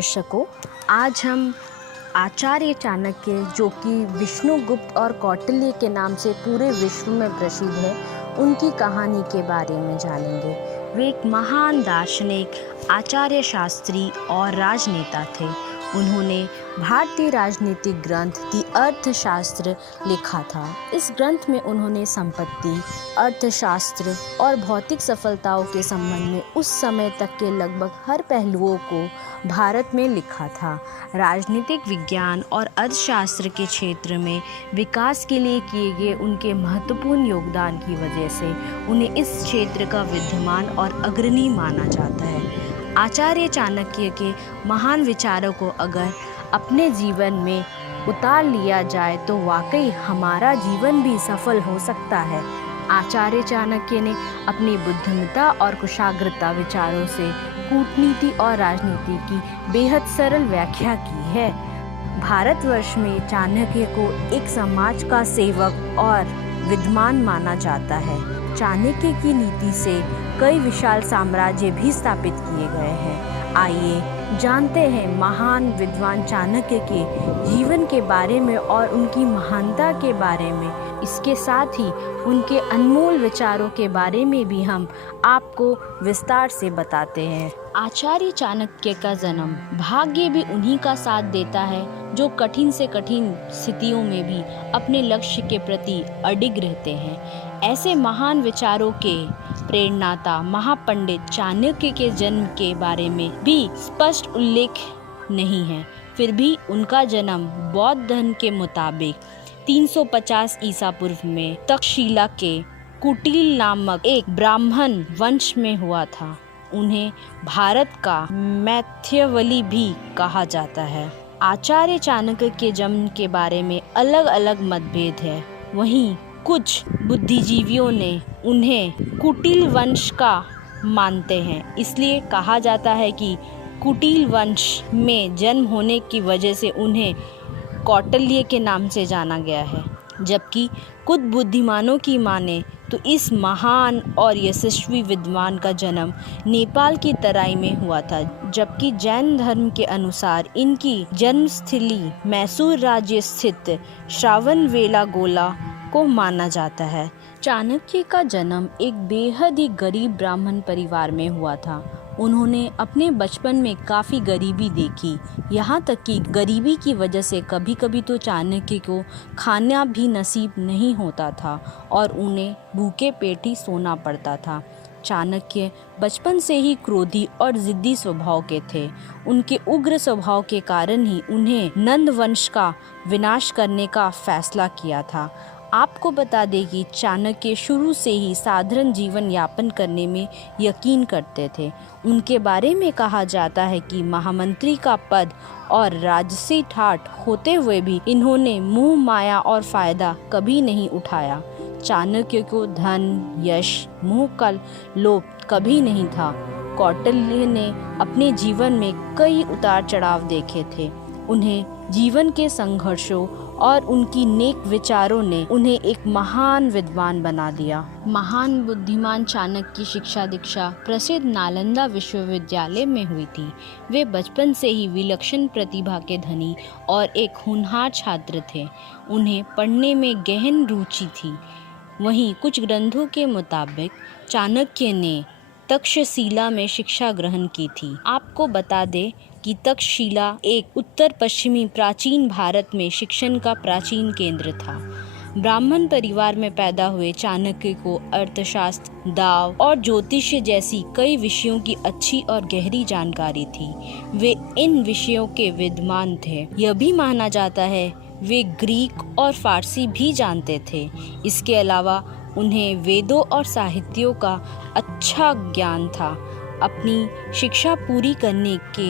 दर्शकों, आज हम आचार्य चाणक्य, जो कि विष्णुगुप्त और कौटिल्य के नाम से पूरे विश्व में प्रसिद्ध है, उनकी कहानी के बारे में जानेंगे। वे एक महान दार्शनिक, आचार्य शास्त्री और राजनेता थे। उन्होंने भारतीय राजनीतिक ग्रंथ दी अर्थशास्त्र लिखा था। इस ग्रंथ में उन्होंने संपत्ति, अर्थशास्त्र और भौतिक सफलताओं के संबंध में उस समय तक के लगभग हर पहलुओं को भारत में लिखा था। राजनीतिक विज्ञान और अर्थशास्त्र के क्षेत्र में विकास के लिए किए गए उनके महत्वपूर्ण योगदान की वजह से उन्हें इस क्षेत्र का विद्वान और अग्रणी माना जाता है। आचार्य चाणक्य के महान विचारों को अगर अपने जीवन में उतार लिया जाए तो वाकई हमारा जीवन भी सफल हो सकता है। आचार्य चाणक्य ने अपनी बुद्धिमत्ता और कुशाग्रता विचारों से कूटनीति और राजनीति की बेहद सरल व्याख्या की है। भारतवर्ष में चाणक्य को एक समाज का सेवक और विद्वान माना जाता है। चाणक्य की नीति से कई विशाल साम्राज्य भी स्थापित किए गए हैं। आइए जानते हैं महान विद्वान चाणक्य के जीवन के बारे में और उनकी महानता के बारे में। इसके साथ ही उनके अनमोल विचारों के बारे में भी हम आपको विस्तार से बताते हैं। आचार्य चाणक्य का जन्म भाग्य भी उन्हीं का साथ देता है, जो कठिन से कठिन स्थितियों में भी अपने लक्ष्य के प्रति अडिग रहते हैं। ऐसे महान विचारों के प्रेरणाता महापंडित चाणक्य के जन्म के बारे में भी स्पष्ट उल्लेख नहीं है। फिर भी उनका जन्म बौद्ध धर्म के मुताबिक 350 ईसा पूर्व में तक्षशिला के कुटिल नामक एक ब्राह्मण वंश में हुआ था। उन्हें भारत का मैथियवली भी कहा जाता है। आचार्य चाणक्य के जन्म के बारे में अलग अलग मतभेद है। वहीं कुछ बुद्धिजीवियों ने उन्हें कुटिल वंश का मानते हैं। इसलिए कहा जाता है कि कुटिल वंश में जन्म होने की वजह से उन्हें कौटिल्य के नाम से जाना गया है। जबकि कुछ बुद्धिमानों की माने तो इस महान और यशस्वी विद्वान का जन्म नेपाल की तराई में हुआ था। जबकि जैन धर्म के अनुसार इनकी जन्मस्थली मैसूर राज्य स्थित श्रावणबेलागोला को माना जाता है। चाणक्य का जन्म एक बेहद ही गरीब ब्राह्मण परिवार में हुआ था। उन्होंने अपने बचपन में काफ़ी गरीबी देखी, यहाँ तक कि गरीबी की वजह से कभी कभी तो चाणक्य को खाना भी नसीब नहीं होता था और उन्हें भूखे पेट ही सोना पड़ता था। चाणक्य बचपन से ही क्रोधी और जिद्दी स्वभाव के थे। उनके उग्र स्वभाव के कारण ही उन्हें नंद वंश का विनाश करने का फैसला किया था। आपको बता दें कि चाणक्य शुरू से ही साधारण जीवन यापन करने में यकीन करते थे। उनके बारे में कहा जाता है कि महामंत्री का पद और राजसी ठाट होते हुए भी इन्होंने मोह माया और फायदा कभी नहीं उठाया। चाणक्य को धन, यश, मोह का लोभ कभी नहीं था। कौटिल्य ने अपने जीवन में कई उतार चढ़ाव देखे थे। उन्हें जीवन के संघर्षों और उनकी नेक विचारों ने उन्हें एक महान विद्वान बना दिया। महान बुद्धिमान चाणक्य की शिक्षा दीक्षा प्रसिद्ध नालंदा विश्वविद्यालय में हुई थी। वे बचपन से ही विलक्षण प्रतिभा के धनी और एक होनहार छात्र थे। उन्हें पढ़ने में गहन रुचि थी। वहीं कुछ ग्रंथों के मुताबिक चाणक्य ने तक्षशिला में शिक्षा ग्रहण की थी। आपको बता दें कि तक्षशिला एक उत्तर पश्चिमी प्राचीन भारत में शिक्षण का प्राचीन केंद्र था। ब्राह्मण परिवार में पैदा हुए चाणक्य को अर्थशास्त्र, दाव और ज्योतिष जैसी कई विषयों की अच्छी और गहरी जानकारी थी। वे इन विषयों के विद्वान थे। यह भी माना जाता है वे ग्रीक और फारसी भी जानते थे। इसके अलावा उन्हें वेदों और साहित्यों का अच्छा ज्ञान था। अपनी शिक्षा पूरी करने के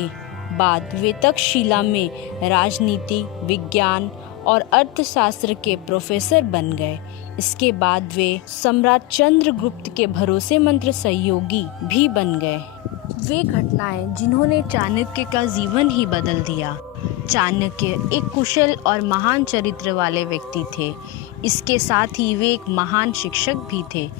बाद वे तक्षशिला में राजनीति, विज्ञान और अर्थशास्त्र के प्रोफेसर बन गए। इसके बाद वे सम्राट चंद्रगुप्त के भरोसेमंद सहयोगी भी बन गए। वे घटनाएं जिन्होंने चाणक्य का जीवन ही बदल दिया। चाणक्य एक कुशल और महान चरित्र वाले व्यक्ति थे। इसके साथ ही वे एक महान शिक्षक भी थे।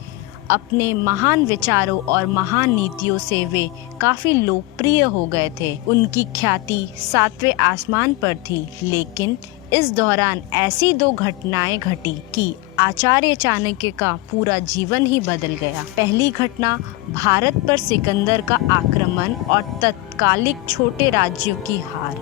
अपने महान विचारों और महान नीतियों से वे काफ़ी लोकप्रिय हो गए थे। उनकी ख्याति सातवें आसमान पर थी। लेकिन इस दौरान ऐसी दो घटनाएं घटी कि आचार्य चाणक्य का पूरा जीवन ही बदल गया। पहली घटना भारत पर सिकंदर का आक्रमण और तत्कालिक छोटे राज्यों की हार।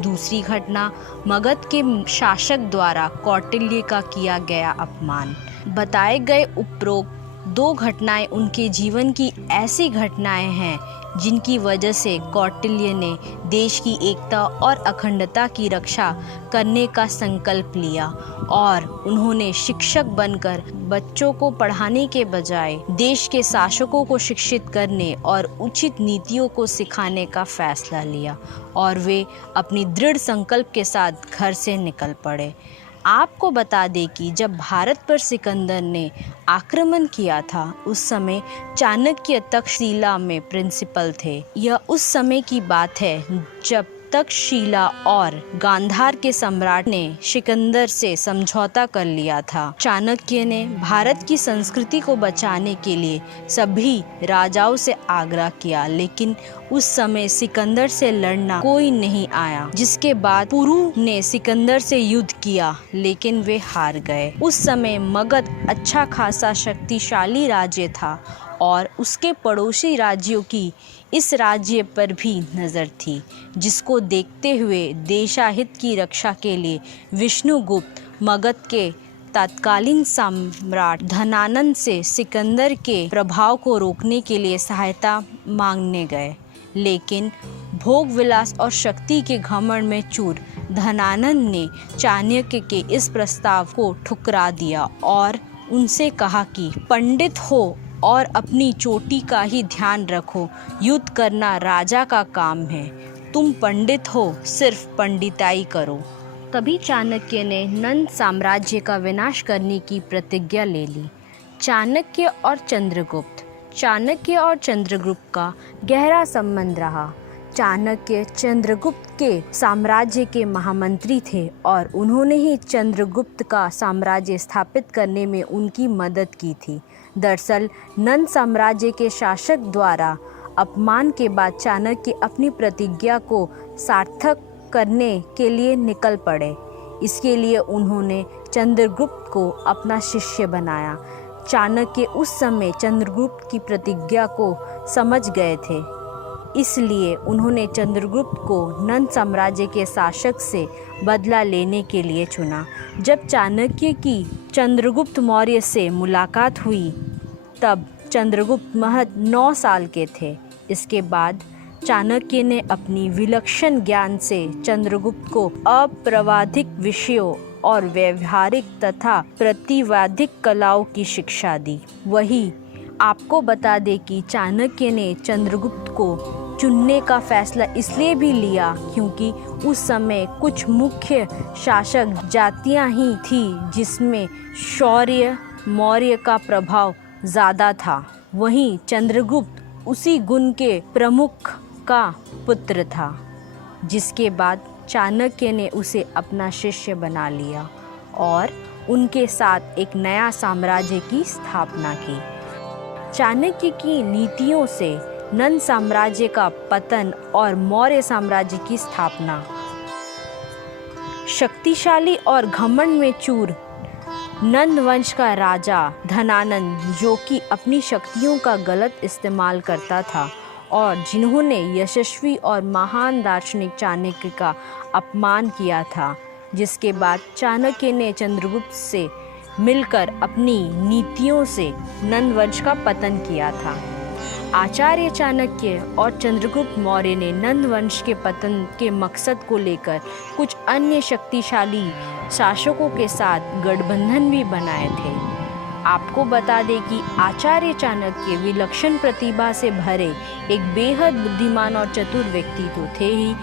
दूसरी घटना मगध के शासक द्वारा कौटिल्य का किया गया अपमान। बताए गए उपरोक्त दो घटनाएं उनके जीवन की ऐसी घटनाएं हैं जिनकी वजह से कौटिल्य ने देश की एकता और अखंडता की रक्षा करने का संकल्प लिया और उन्होंने शिक्षक बनकर बच्चों को पढ़ाने के बजाय देश के शासकों को शिक्षित करने और उचित नीतियों को सिखाने का फैसला लिया और वे अपनी दृढ़ संकल्प के साथ घर से निकल पड़े। आपको बता दें कि जब भारत पर सिकंदर ने आक्रमण किया था उस समय चाणक्य तक्षशिला में प्रिंसिपल थे। यह उस समय की बात है जब तक्षशिला और गांधार के सम्राट ने सिकंदर से समझौता कर लिया था। चाणक्य ने भारत की संस्कृति को बचाने के लिए सभी राजाओं से आग्रह किया, लेकिन उस समय सिकंदर से लड़ना कोई नहीं आया। जिसके बाद पुरु ने सिकंदर से युद्ध किया, लेकिन वे हार गए। उस समय मगध अच्छा खासा शक्तिशाली राज्य था और उसके पड़ोसी राज्यों की इस राज्य पर भी नज़र थी, जिसको देखते हुए देशाहित की रक्षा के लिए विष्णुगुप्त मगध के तत्कालीन सम्राट धनानंद से सिकंदर के प्रभाव को रोकने के लिए सहायता मांगने गए। लेकिन भोग विलास और शक्ति के घमंड में चूर धनानंद ने चाणक्य के इस प्रस्ताव को ठुकरा दिया और उनसे कहा कि पंडित हो और अपनी चोटी का ही ध्यान रखो, युद्ध करना राजा का काम है, तुम पंडित हो, सिर्फ पंडिताई करो। तभी चाणक्य ने नंद साम्राज्य का विनाश करने की प्रतिज्ञा ले ली। चाणक्य और चंद्रगुप्त का गहरा संबंध रहा। चाणक्य चंद्रगुप्त के साम्राज्य के महामंत्री थे और उन्होंने ही चंद्रगुप्त का साम्राज्य स्थापित करने में उनकी मदद की थी। दरअसल नंद साम्राज्य के शासक द्वारा अपमान के बाद चाणक्य अपनी प्रतिज्ञा को सार्थक करने के लिए निकल पड़े। इसके लिए उन्होंने चंद्रगुप्त को अपना शिष्य बनाया। चाणक्य उस समय चंद्रगुप्त की प्रतिज्ञा को समझ गए थे, इसलिए उन्होंने चंद्रगुप्त को नंद साम्राज्य के शासक से बदला लेने के लिए चुना। जब चाणक्य की चंद्रगुप्त मौर्य से मुलाकात हुई तब चंद्रगुप्त महज 9 साल के थे। इसके बाद चाणक्य ने अपनी विलक्षण ज्ञान से चंद्रगुप्त को अप्राविधिक विषयों और व्यवहारिक तथा प्रतिवादिक कलाओं की शिक्षा दी। वही आपको बता दें कि चाणक्य ने चंद्रगुप्त को चुनने का फैसला इसलिए भी लिया क्योंकि उस समय कुछ मुख्य शासक जातियां ही थी जिसमें शौर्य मौर्य का प्रभाव ज़्यादा था। वहीं चंद्रगुप्त उसी गुण के प्रमुख का पुत्र था। जिसके बाद चाणक्य ने उसे अपना शिष्य बना लिया और उनके साथ एक नया साम्राज्य की स्थापना की। चाणक्य की नीतियों से नंद साम्राज्य का पतन और मौर्य साम्राज्य की स्थापना। शक्तिशाली और घमंड में चूर नंद वंश का राजा धनानंद, जो कि अपनी शक्तियों का गलत इस्तेमाल करता था और जिन्होंने यशस्वी और महान दार्शनिक चाणक्य का अपमान किया था, जिसके बाद चाणक्य ने चंद्रगुप्त से मिलकर अपनी नीतियों से नंद वंश का पतन किया था। आचार्य चाणक्य और चंद्रगुप्त मौर्य ने नंद वंश के पतन के मकसद को लेकर कुछ अन्य शक्तिशाली शासकों के साथ गठबंधन भी बनाए थे। आपको बता दें कि आचार्य चाणक्य विलक्षण प्रतिभा से भरे एक बेहद बुद्धिमान और चतुर व्यक्तित्व थे ही।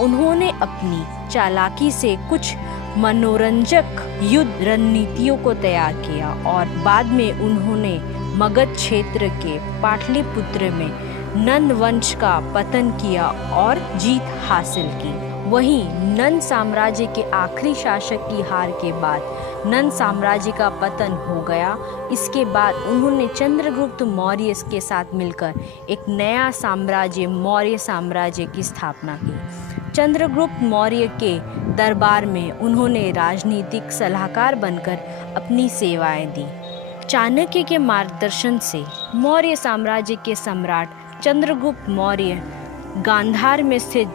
उन्होंने अपनी चालाकी से कुछ मनोरंजक युद्ध रणनीतियों को तैयार किया और बाद में उन्होंने मगध क्षेत्र के पाटलिपुत्र में नंद वंश का पतन किया और जीत हासिल की। वहीं नंद साम्राज्य के आखिरी शासक की हार के बाद नंद साम्राज्य का पतन हो गया। इसके बाद उन्होंने चंद्रगुप्त मौर्य के साथ मिलकर एक नया साम्राज्य मौर्य साम्राज्य की स्थापना की। चंद्रगुप्त मौर्य के दरबार में उन्होंने राजनीतिक सलाहकार बनकर अपनी सेवाएं दी। चाणक्य के मार्गदर्शन से मौर्य साम्राज्य के सम्राट चंद्रगुप्त मौर्य गांधार में स्थित,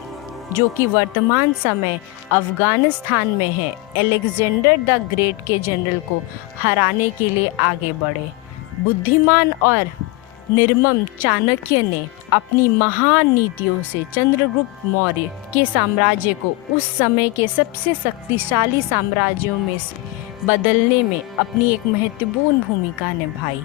जो कि वर्तमान समय अफगानिस्तान में है, अलेक्जेंडर द ग्रेट के जनरल को हराने के लिए आगे बढ़े। बुद्धिमान और निर्मम चाणक्य ने अपनी महान नीतियों से चंद्रगुप्त मौर्य के साम्राज्य को उस समय के सबसे शक्तिशाली साम्राज्यों में बदलने में अपनी एक महत्वपूर्ण भूमिका निभाई।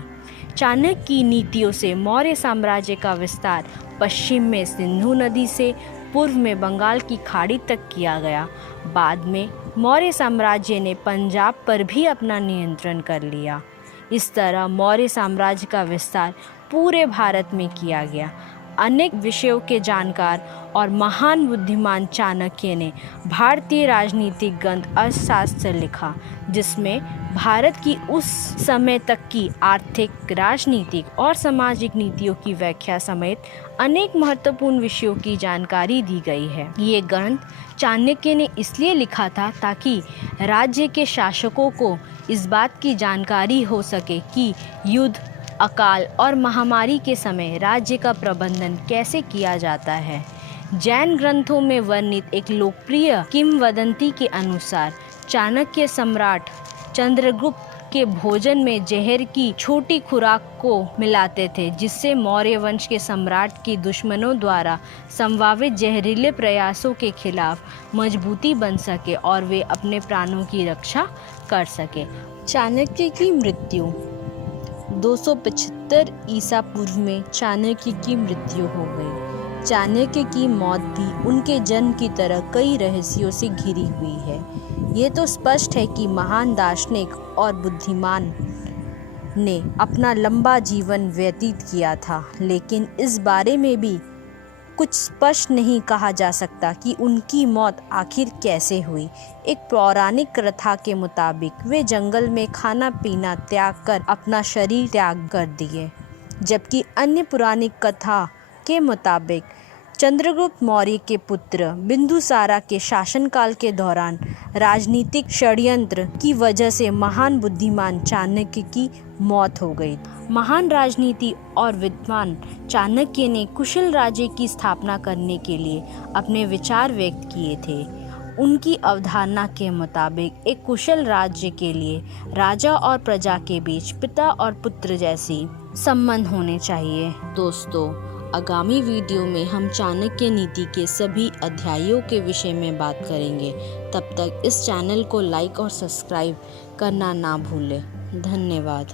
चाणक्य की नीतियों से मौर्य साम्राज्य का विस्तार पश्चिम में सिंधु नदी से पूर्व में बंगाल की खाड़ी तक किया गया। बाद में मौर्य साम्राज्य ने पंजाब पर भी अपना नियंत्रण कर लिया। इस तरह मौर्य साम्राज्य का विस्तार पूरे भारत में किया गया। अनेक विषयों के जानकार और महान बुद्धिमान चाणक्य ने भारतीय राजनीतिक ग्रंथ अर्थशास्त्र लिखा, जिसमें भारत की उस समय तक की आर्थिक, राजनीतिक और सामाजिक नीतियों की व्याख्या समेत अनेक महत्वपूर्ण विषयों की जानकारी दी गई है। ये ग्रंथ चाणक्य ने इसलिए लिखा था ताकि राज्य के शासकों को इस बात की जानकारी हो सके कि युद्ध, अकाल और महामारी के समय राज्य का प्रबंधन कैसे किया जाता है। जैन ग्रंथों में वर्णित एक लोकप्रिय किंवदंती के अनुसार चाणक्य सम्राट चंद्रगुप्त के भोजन में जहर की छोटी खुराक को मिलाते थे, जिससे मौर्य वंश के सम्राट की दुश्मनों द्वारा संभावित जहरीले प्रयासों के खिलाफ मजबूती बन सके और वे अपने प्राणों की रक्षा कर सके। चाणक्य की मृत्यु 275 ईसा पूर्व में चाणक्य की मृत्यु हो गई। चाणक्य की मौत भी उनके जन्म की तरह कई रहस्यों से घिरी हुई है। ये तो स्पष्ट है कि महान दार्शनिक और बुद्धिमान ने अपना लंबा जीवन व्यतीत किया था, लेकिन इस बारे में भी कुछ स्पष्ट नहीं कहा जा सकता कि उनकी मौत आखिर कैसे हुई। एक पौराणिक कथा के मुताबिक वे जंगल में खाना पीना त्याग कर अपना शरीर त्याग कर दिए, जबकि अन्य पुरानी कथा के मुताबिक चंद्रगुप्त मौर्य के पुत्र बिंदुसारा के शासनकाल के दौरान राजनीतिक षड्यंत्र की वजह से महान बुद्धिमान चाणक्य की मौत हो गई। महान राजनीति और विद्वान चाणक्य ने कुशल राज्य की स्थापना करने के लिए अपने विचार व्यक्त किए थे। उनकी अवधारणा के मुताबिक एक कुशल राज्य के लिए राजा और प्रजा के बीच पिता और पुत्र जैसी संबंध होने चाहिए। दोस्तों, आगामी वीडियो में हम चाणक्य नीति के सभी अध्यायों के विषय में बात करेंगे। तब तक इस चैनल को लाइक और सब्सक्राइब करना ना भूलें। धन्यवाद।